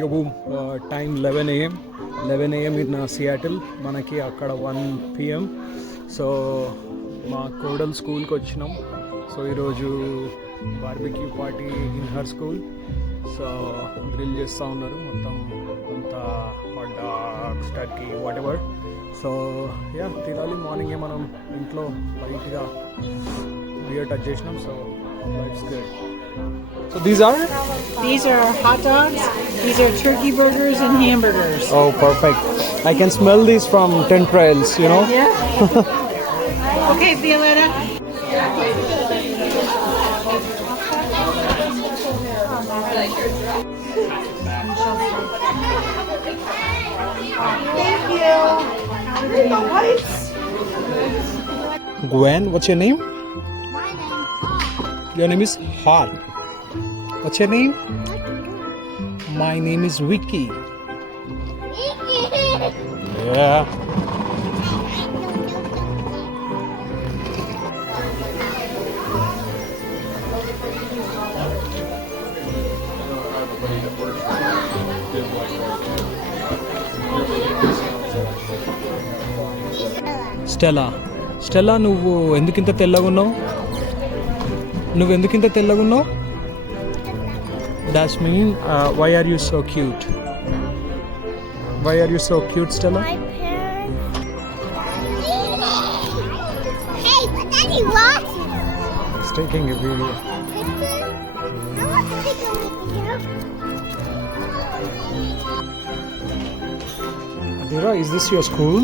యోబు టైం 11 AM 11 AM in Seattle, మనకి అక్కడ 1 PM. సో మా కోడల్ స్కూల్కి వచ్చినాం. సో ఈరోజు barbecue party in her school. So grill చేస్తూ ఉన్నారు మొత్తం అంతా, hot dogs, turkey, whatever. So yeah తినాలి. మార్నింగే మనం ఇంట్లో లైట్గా బియర్ టచ్ చేసినాం. So lights good. So these are hot dogs. These are turkey burgers and hamburgers. Oh, perfect. I can smell these from 10 trails, you know. Yeah. Okay, Violetta. Thank you. The lights. Gwen, what's your name? My name. Your name is Hart. What's your name? My name is Vicky. Yeah. Stella, నువ్వు ఎందుకింత తెల్లగున్నావు? నువ్వెందుకింత తెల్లగున్నావు? That mean, why are you so cute? Why are you so cute, Stella? My parents. Hey, but Daddy watching. He's taking a video. I want to take a video. Adira, is this your school?